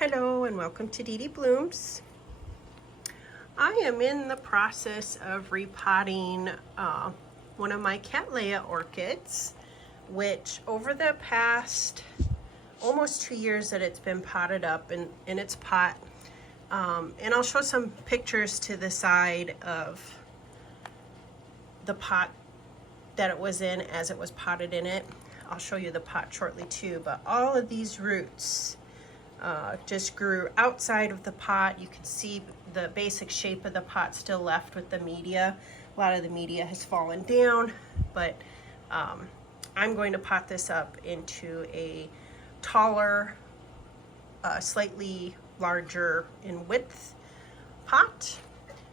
Hello and welcome to Dee Dee Blooms. I am in the process of repotting one of my Cattleya orchids, which over the past almost 2 years that it's been potted up in its pot. And I'll show some pictures to the side of the pot that it was in as it was potted in it. I'll show you the pot shortly too, but all of these roots just grew outside of the pot. You can see the basic shape of the pot still left with the media. A lot of the media has fallen down, but I'm going to pot this up into a taller, slightly larger in width pot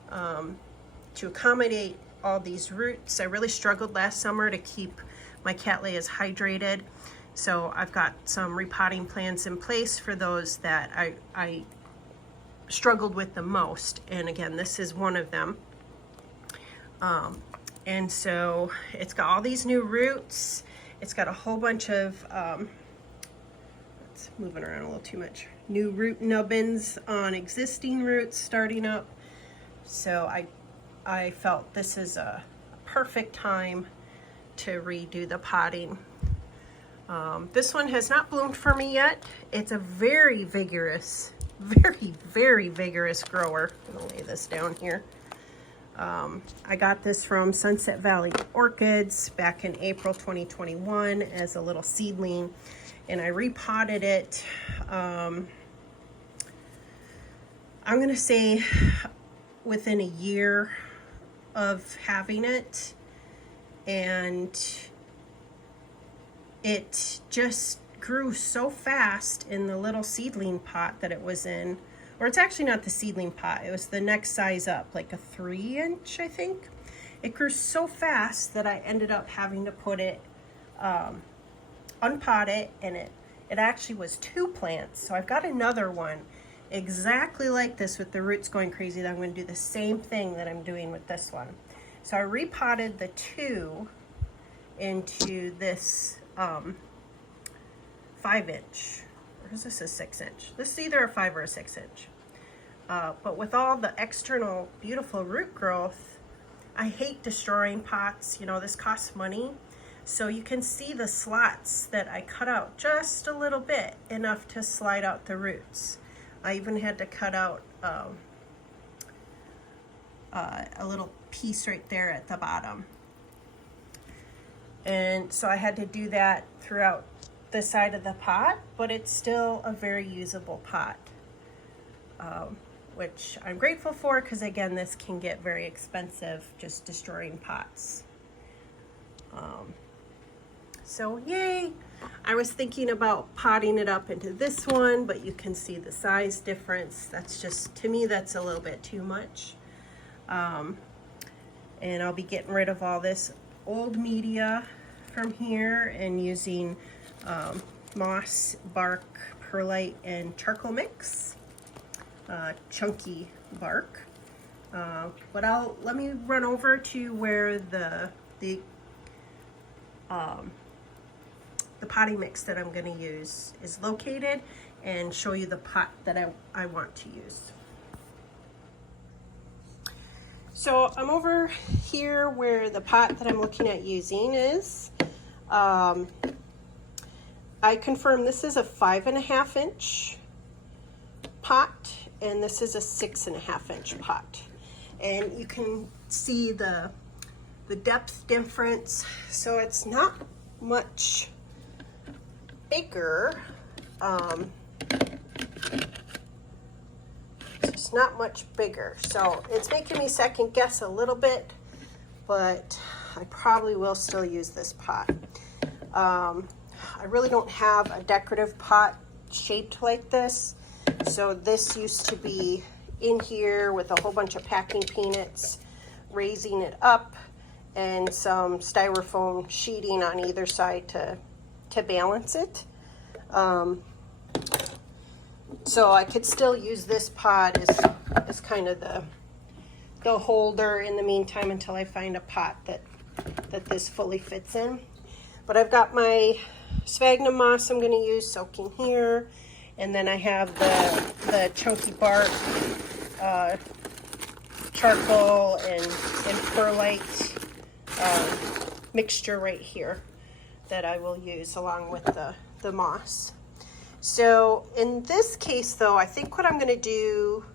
to accommodate all these roots. I really struggled last summer to keep my Cattleyas hydrated. So I've got some repotting plans in place for those that I struggled with the most. And again, this is one of them. And so it's got all these new roots. It's got a whole bunch of, it's moving around a little too much, new root nubbins on existing roots starting up. So I felt this is a perfect time to redo the potting. This one has not bloomed for me yet. It's a very vigorous, very vigorous grower. I'm gonna lay this down here. I got this from Sunset Valley Orchids back in April 2021 as a little seedling, and I repotted it. I'm gonna say within a year of having it, and it just grew so fast in the little seedling pot that it was in, or it's actually not the seedling pot, it was the next size up, like a 3-inch, I think. It grew so fast that I ended up having to put it, unpot it, and it actually was 2 plants. So I've got another one exactly like this with the roots going crazy that I'm going to do the same thing that I'm doing with this one. So I repotted the 2 into this 5-inch, or is this a 6-inch? This is either a 5 or a 6-inch. But with all the external beautiful root growth, I hate destroying pots. You know, this costs money. So you can see the slots that I cut out just a little bit, enough to slide out the roots. I even had to cut out a little piece right there at the bottom. And so I had to do that throughout the side of the pot, but it's still a very usable pot, which I'm grateful for, because again, this can get very expensive, just destroying pots. So yay! I was thinking about potting it up into this one, but you can see the size difference. That's just, to me, that's a little bit too much. And I'll be getting rid of all this old media from here and using moss, bark, perlite, and charcoal mix, chunky bark. But let me run over to where the potting mix that I'm going to use is located and show you the pot that I want to use. So I'm over here where the pot that I'm looking at using is. I confirm this is a 5.5-inch pot, and this is a 6.5-inch pot. And you can see the depth difference. So it's not much bigger. It's not much bigger, so it's making me second guess a little bit, but I probably will still use this pot. I really don't have a decorative pot shaped like this, so this used to be in here with a whole bunch of packing peanuts, raising it up, and some styrofoam sheeting on either side to balance it. So I could still use this pot as kind of the holder in the meantime until I find a pot that this fully fits in. But I've got my sphagnum moss I'm going to use soaking here, And then I have the chunky bark, charcoal and perlite mixture right here that I will use along with the moss. So in this case though, I think what I'm going to do,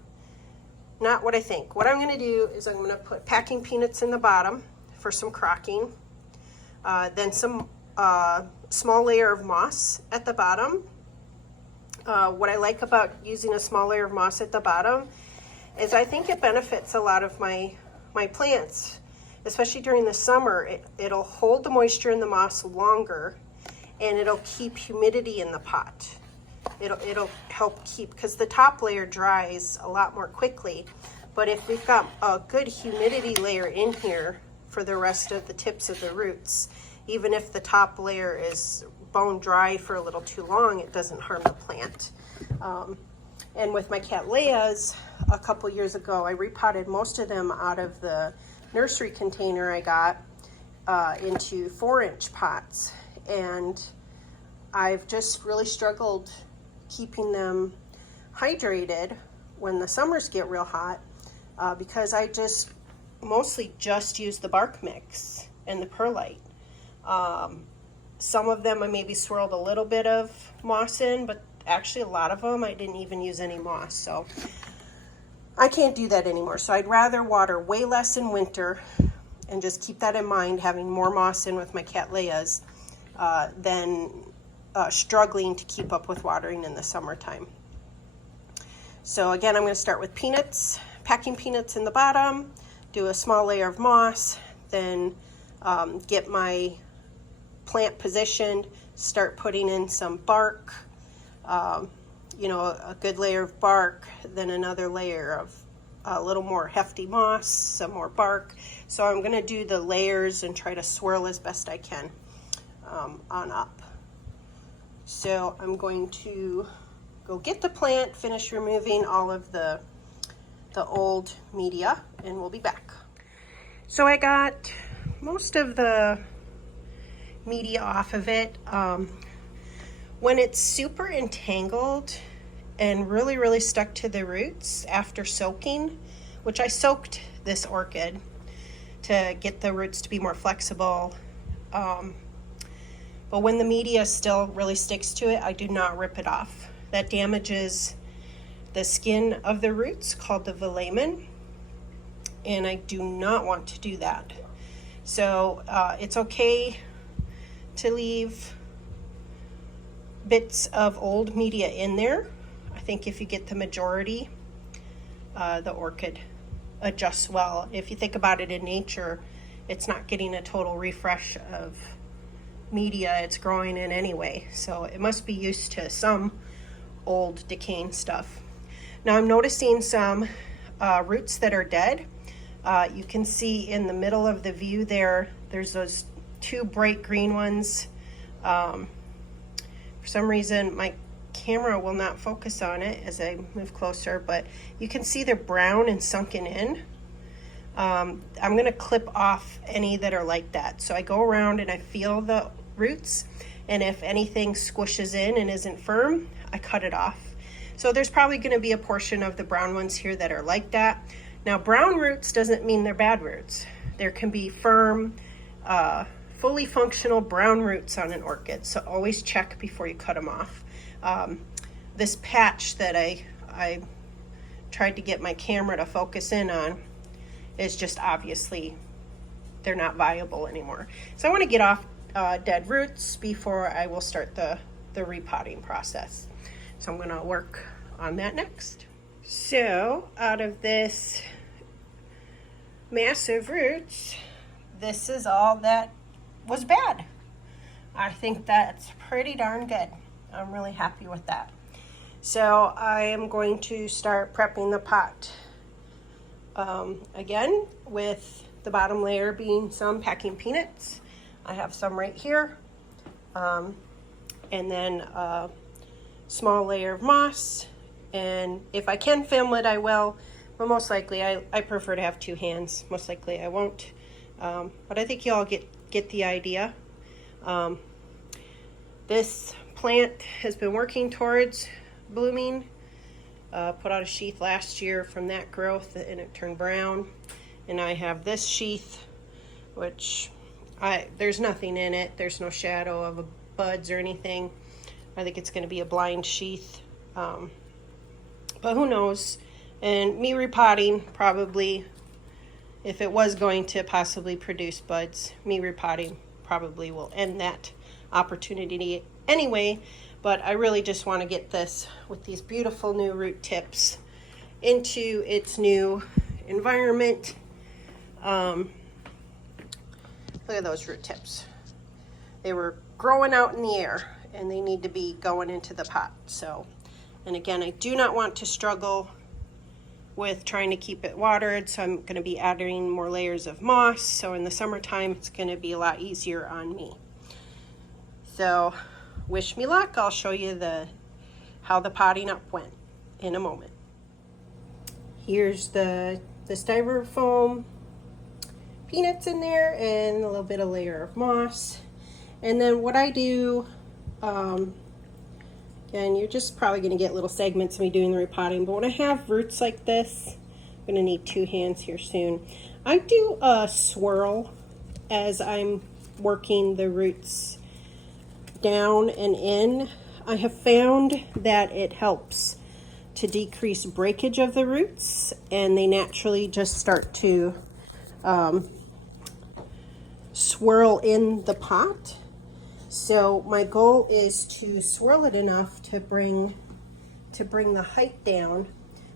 not what I think, what I'm going to do is I'm going to put packing peanuts in the bottom for some crocking, then some small layer of moss at the bottom. What I like about using a small layer of moss at the bottom is I think it benefits a lot of my plants, especially during the summer. It'll hold the moisture in the moss longer, and it'll keep humidity in the pot. It'll help keep, because the top layer dries a lot more quickly, but if we've got a good humidity layer in here for the rest of the tips of the roots, even if the top layer is bone dry for a little too long, it doesn't harm the plant. And with my Cattleyas, a couple years ago, I repotted most of them out of the nursery container I got into 4-inch pots, and I've just really struggled keeping them hydrated when the summers get real hot, because I just mostly just use the bark mix and the perlite. Some of them I maybe swirled a little bit of moss in, but actually a lot of them I didn't even use any moss. So I can't do that anymore. So I'd rather water way less in winter, and just keep that in mind, having more moss in with my Cattleyas than struggling to keep up with watering in the summertime. So again, I'm going to start with peanuts, packing peanuts in the bottom, do a small layer of moss, then get my plant positioned, start putting in some bark, you know, a good layer of bark, then another layer of a little more hefty moss, some more bark. So I'm going to do the layers and try to swirl as best I can on up. So I'm going to go get the plant, finish removing all of the old media, and we'll be back. So I got most of the media off of it. When it's super entangled and really stuck to the roots after soaking, which I soaked this orchid to get the roots to be more flexible, but when the media still really sticks to it, I do not rip it off. That damages the skin of the roots, called the velamen, and I do not want to do that. So it's okay to leave bits of old media in there. I think if you get the majority, the orchid adjusts well. If you think about it in nature, it's not getting a total refresh of media it's growing in anyway, so it must be used to some old decaying stuff. Now I'm noticing some roots that are dead. You can see in the middle of the view there's those two bright green ones. For some reason my camera will not focus on it as I move closer, but you can see they're brown and sunken in. I'm going to clip off any that are like that. So I go around and I feel the roots, and if anything squishes in and isn't firm, I cut it off. So there's probably going to be a portion of the brown ones here that are like that. Now, brown roots doesn't mean they're bad roots. There can be firm, fully functional brown roots on an orchid, so always check before you cut them off. This patch that I tried to get my camera to focus in on is just obviously they're not viable anymore. So I want to get off dead roots before I will start the repotting process. So I'm going to work on that next. So out of this massive roots, this is all that was bad. I think that's pretty darn good. I'm really happy with that. So I am going to start prepping the pot. Again, with the bottom layer being some packing peanuts. I have some right here. And then a small layer of moss. And if I can film it, I will. But most likely, I prefer to have two hands. Most likely I won't. But I think you all get the idea. This plant has been working towards blooming. Put out a sheath last year from that growth and it turned brown. And I have this sheath, which there's nothing in it. There's no shadow of buds or anything. I think it's going to be a blind sheath, but who knows. And me repotting, probably, if it was going to possibly produce buds, me repotting probably will end that opportunity anyway. But I really just want to get this with these beautiful new root tips into its new environment. Look at those root tips. They were growing out in the air and they need to be going into the pot. So, and again, I do not want to struggle with trying to keep it watered, so I'm going to be adding more layers of moss. So in the summertime, it's going to be a lot easier on me. So wish me luck. I'll show you how the potting up went in a moment. Here's the styrofoam peanuts in there and a little bit of layer of moss. And then what I do, and you're just probably going to get little segments of me doing the repotting, but when I have roots like this, I'm going to need 2 hands here soon. I do a swirl as I'm working the roots down and in. I have found that it helps to decrease breakage of the roots, and they naturally just start to swirl in the pot. So my goal is to swirl it enough to bring the height down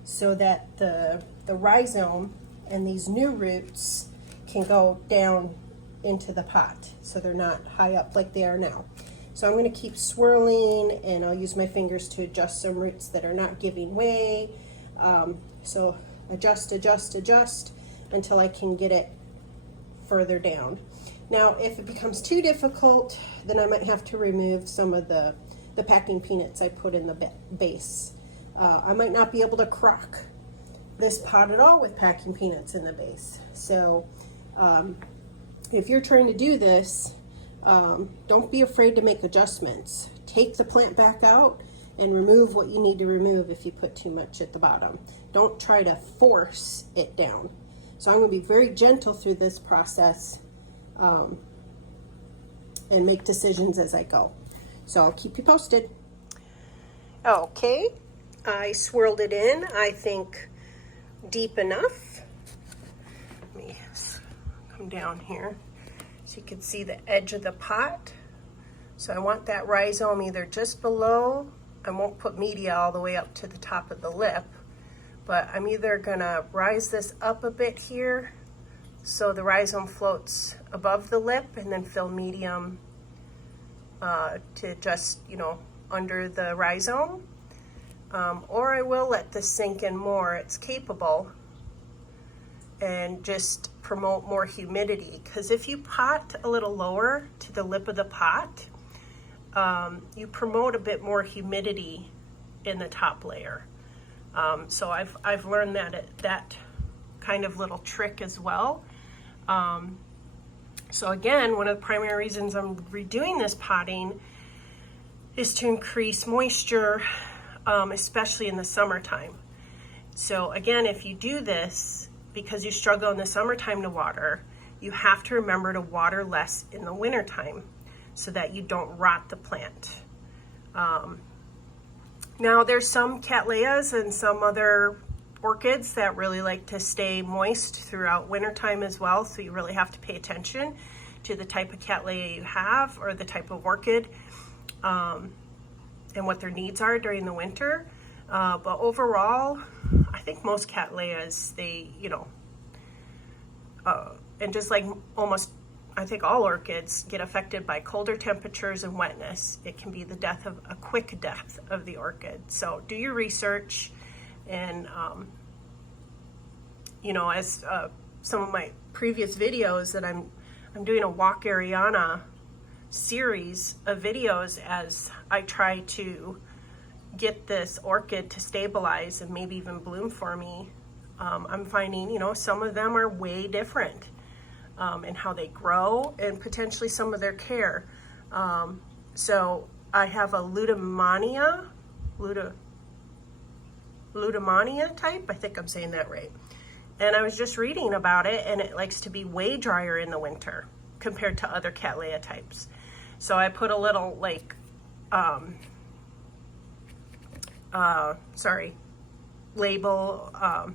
so that the rhizome and these new roots can go down into the pot, so they're not high up like they are now. So I'm going to keep swirling, and I'll use my fingers to adjust some roots that are not giving way. So adjust until I can get it further down. Now, if it becomes too difficult, then I might have to remove some of the packing peanuts I put in the base. I might not be able to crock this pot at all with packing peanuts in the base. So if you're trying to do this, don't be afraid to make adjustments. Take the plant back out and remove what you need to remove if you put too much at the bottom. Don't try to force it down. So I'm going to be very gentle through this process and make decisions as I go. So I'll keep you posted. Okay, I swirled it in, I think deep enough. Let me come down here so you can see the edge of the pot. So I want that rhizome either just below. I won't put media all the way up to the top of the lip, but I'm either gonna rise this up a bit here so the rhizome floats above the lip, and then fill medium to just, under the rhizome. Or I will let this sink in more, it's capable, and just promote more humidity. Because if you pot a little lower to the lip of the pot, you promote a bit more humidity in the top layer. So I've learned that kind of little trick as well. So again, one of the primary reasons I'm redoing this potting is to increase moisture, especially in the summertime. So again, if you do this because you struggle in the summertime to water, you have to remember to water less in the wintertime so that you don't rot the plant. Now there's some Cattleyas and some other orchids that really like to stay moist throughout wintertime as well, so you really have to pay attention to the type of Cattleya you have, or the type of orchid, and what their needs are during the winter. But overall, I think most Cattleyas, they, and just like almost, I think all orchids get affected by colder temperatures and wetness. It can be a quick death of the orchid. So do your research, and as some of my previous videos that I'm doing a Walk Ariana series of videos as I try to get this orchid to stabilize and maybe even bloom for me. I'm finding, some of them are way different in how they grow and potentially some of their care. So I have a Leopard Leoloddiglossa type. I think I'm saying that right. And I was just reading about it, and it likes to be way drier in the winter compared to other Cattleya types. So I put a little like, label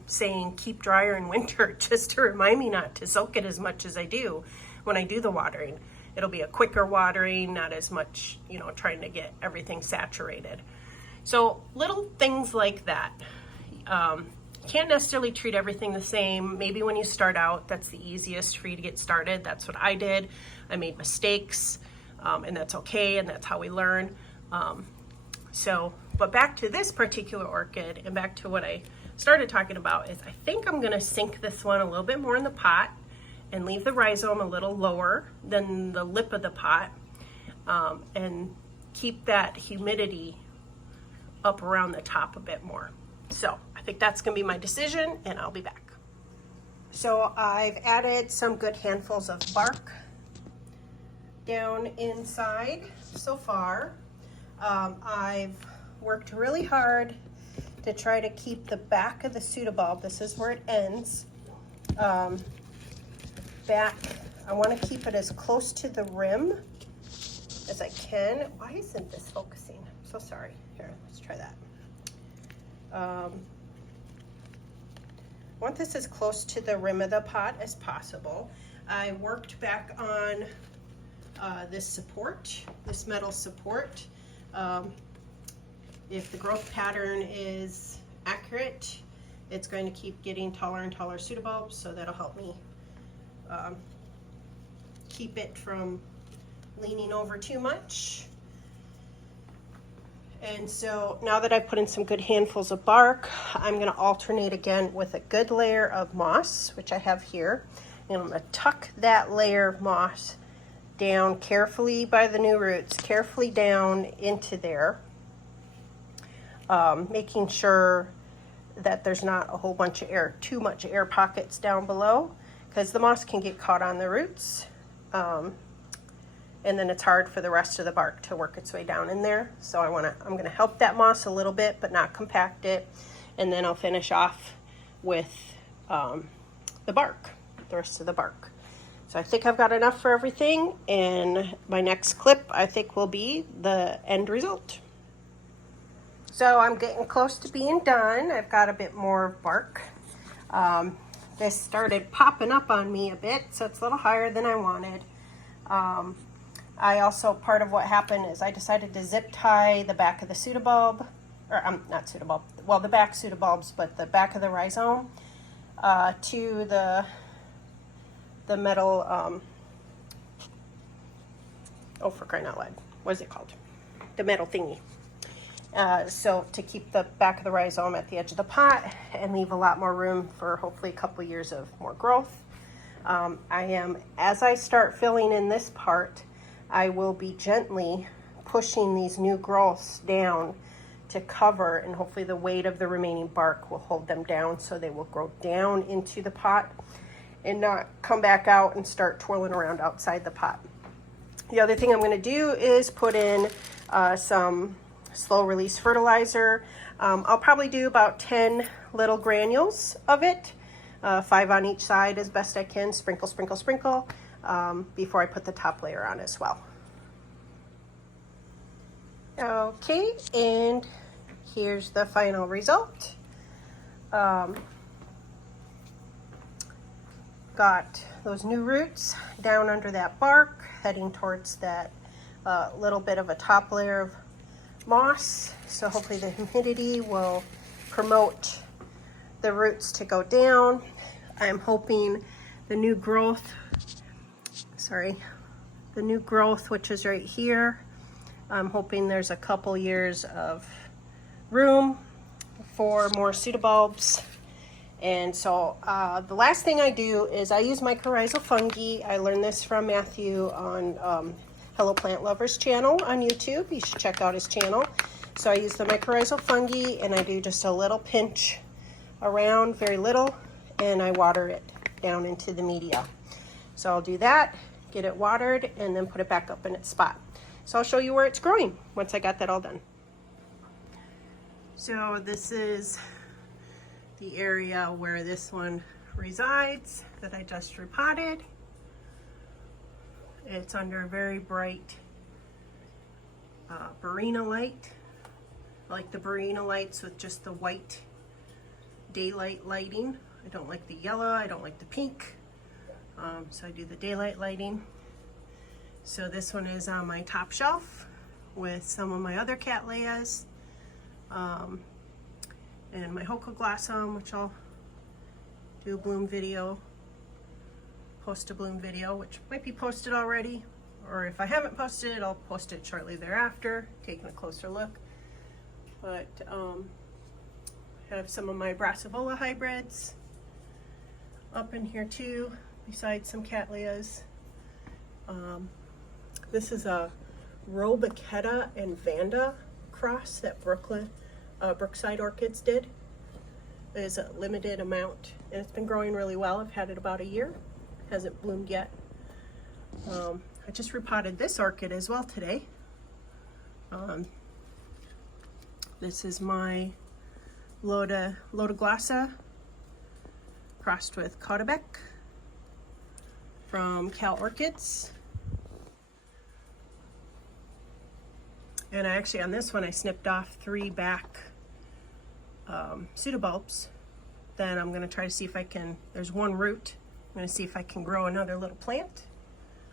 saying keep drier in winter, just to remind me not to soak it as much as I do when I do the watering. It'll be a quicker watering, not as much, you know, trying to get everything saturated. So little things like that. Can't necessarily treat everything the same. Maybe when you start out, that's the easiest for you to get started. That's what I did. I made mistakes, and that's okay, and that's how we learn. But back to this particular orchid, and back to what I started talking about, is I think I'm gonna sink this one a little bit more in the pot and leave the rhizome a little lower than the lip of the pot, and keep that humidity up around the top a bit more. So I think that's gonna be my decision, and I'll be back. So I've added some good handfuls of bark down inside so far. I've worked really hard to try to keep the back of the pseudobulb, this is where it ends, back. I want to keep it as close to the rim as I can. Why isn't this focusing? I'm so sorry. Here, let's try that. I want this as close to the rim of the pot as possible. I worked back on this support, this metal support. If the growth pattern is accurate, it's going to keep getting taller and taller pseudobulbs, so that'll help me keep it from leaning over too much. And so now that I've put in some good handfuls of bark, I'm going to alternate again with a good layer of moss, which I have here. And I'm going to tuck that layer of moss down carefully by the new roots, carefully down into there, making sure that there's not a whole bunch of air, too much air pockets down below, because the moss can get caught on the roots. And then it's hard for the rest of the bark to work its way down in there. So I'm gonna help that moss a little bit, but not compact it. And then I'll finish off with the bark, the rest of the bark. So I think I've got enough for everything, and my next clip I think will be the end result. So I'm getting close to being done. I've got a bit more bark. This started popping up on me a bit, so it's a little higher than I wanted. I also, part of what happened is I decided to zip tie the back of the pseudobulb, or not pseudobulb, well, the back pseudobulbs, but the back of the rhizome to the metal, oh, for crying out loud, what is it called? The metal thingy. So to keep the back of the rhizome at the edge of the pot and leave a lot more room for hopefully a couple years of more growth. As I start filling in this part, I will be gently pushing these new growths down to cover, and hopefully the weight of the remaining bark will hold them down, so they will grow down into the pot and not come back out and start twirling around outside the pot. The other thing I'm going to do is put in some slow release fertilizer. I'll probably do about 10 little granules of it, 5 on each side as best I can, sprinkle, sprinkle, sprinkle, before I put the top layer on as well. Okay, and here's the final result. Got those new roots down under that bark, heading towards that little bit of a top layer of moss. So hopefully the humidity will promote the roots to go down. I'm hoping the new growth, which is right here, I'm hoping there's a couple years of room for more pseudobulbs. And so the last thing I do is I use mycorrhizal fungi. I learned this from Matthew on Hello Plant Lovers channel on YouTube. You should check out his channel. So I use the mycorrhizal fungi, and I do just a little pinch around, very little, and I water it down into the media. So I'll do that, get it watered, and then put it back up in its spot. So I'll show you where it's growing once I got that all done. So this is the area where this one resides that I just repotted. It's under very bright Barina light. I like the Barina lights with just the white daylight lighting. I don't like the yellow, I don't like the pink. So I do the daylight lighting. So this one is on my top shelf with some of my other Cattleyas. And my Leoloddiglossa, which I'll do a bloom video, post a bloom video, which might be posted already, or if I haven't posted it, I'll post it shortly thereafter, taking a closer look. But I have some of my Brassavola hybrids up in here too, besides some Cattleyas. This is a Robichetta and Vanda cross that Brookside Orchids did. It is a limited amount and it's been growing really well. I've had it about a year, hasn't bloomed yet. I just repotted this orchid as well today. This is my Leoloddiglossa crossed with Cattleya from Cal Orchids. And I actually, on this one, I snipped off 3 back pseudobulbs. Then I'm going to try to see if I can, there's 1 root. I'm going to see if I can grow another little plant,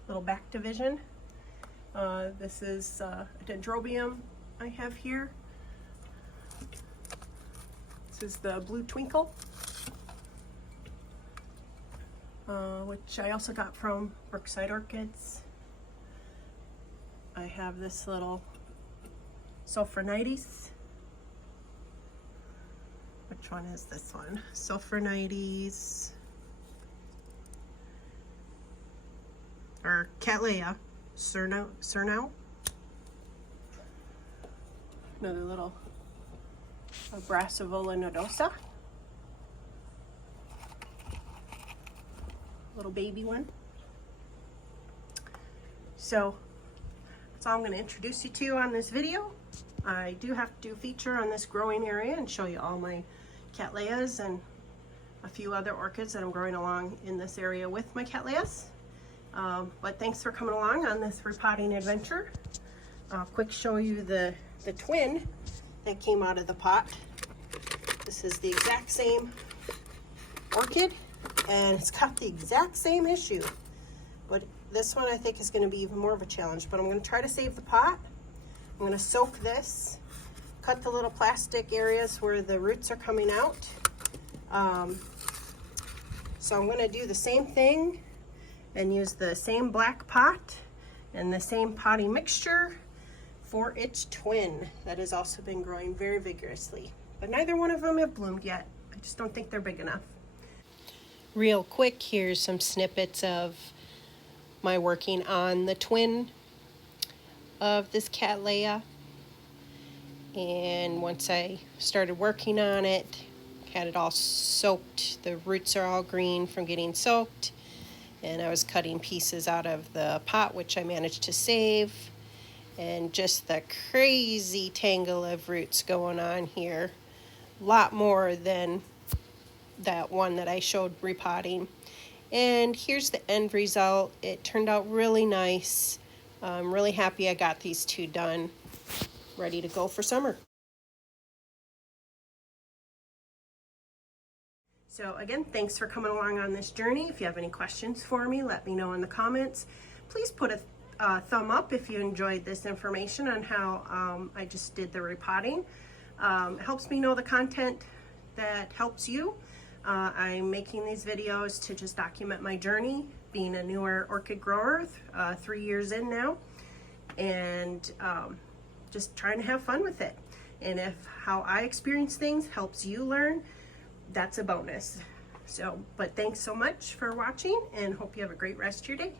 little back division. This is a dendrobium I have here. This is the Blue Twinkle, which I also got from Brookside Orchids. I have this little Sulphurnites. Which one is this one? Sulphurnites, or Cattleya Repot. Another little Brassavola nodosa. Little baby one. So that's all I'm going to introduce you to on this video. I do have to do a feature on this growing area and show you all my Cattleyas and a few other orchids that I'm growing along in this area with my Cattleyas. But thanks for coming along on this repotting adventure. Quick show you the twin that came out of the pot. This is the exact same orchid and it's got the exact same issue. But this one I think is going to be even more of a challenge. But I'm going to try to save the pot. I'm going to soak this, cut the little plastic areas where the roots are coming out. So I'm going to do the same thing and use the same black pot and the same potting mixture for its twin that has also been growing very vigorously. But neither one of them have bloomed yet. I just don't think they're big enough. Real quick, here's some snippets of my working on the twin of this Cattleya. And once I started working on it, had it all soaked. The roots are all green from getting soaked. And I was cutting pieces out of the pot, which I managed to save. And just the crazy tangle of roots going on here. A lot more than that one that I showed repotting. And here's the end result. It turned out really nice. I'm really happy I got these 2 done, ready to go for summer. So again, thanks for coming along on this journey. If you have any questions for me, let me know in the comments. Please put a thumb up if you enjoyed this information on how I just did the repotting. It helps me know the content that helps you. I'm making these videos to just document my journey, being a newer orchid grower, 3 years in now, and just trying to have fun with it. And if how I experience things helps you learn, that's a bonus. So, but thanks so much for watching and hope you have a great rest of your day.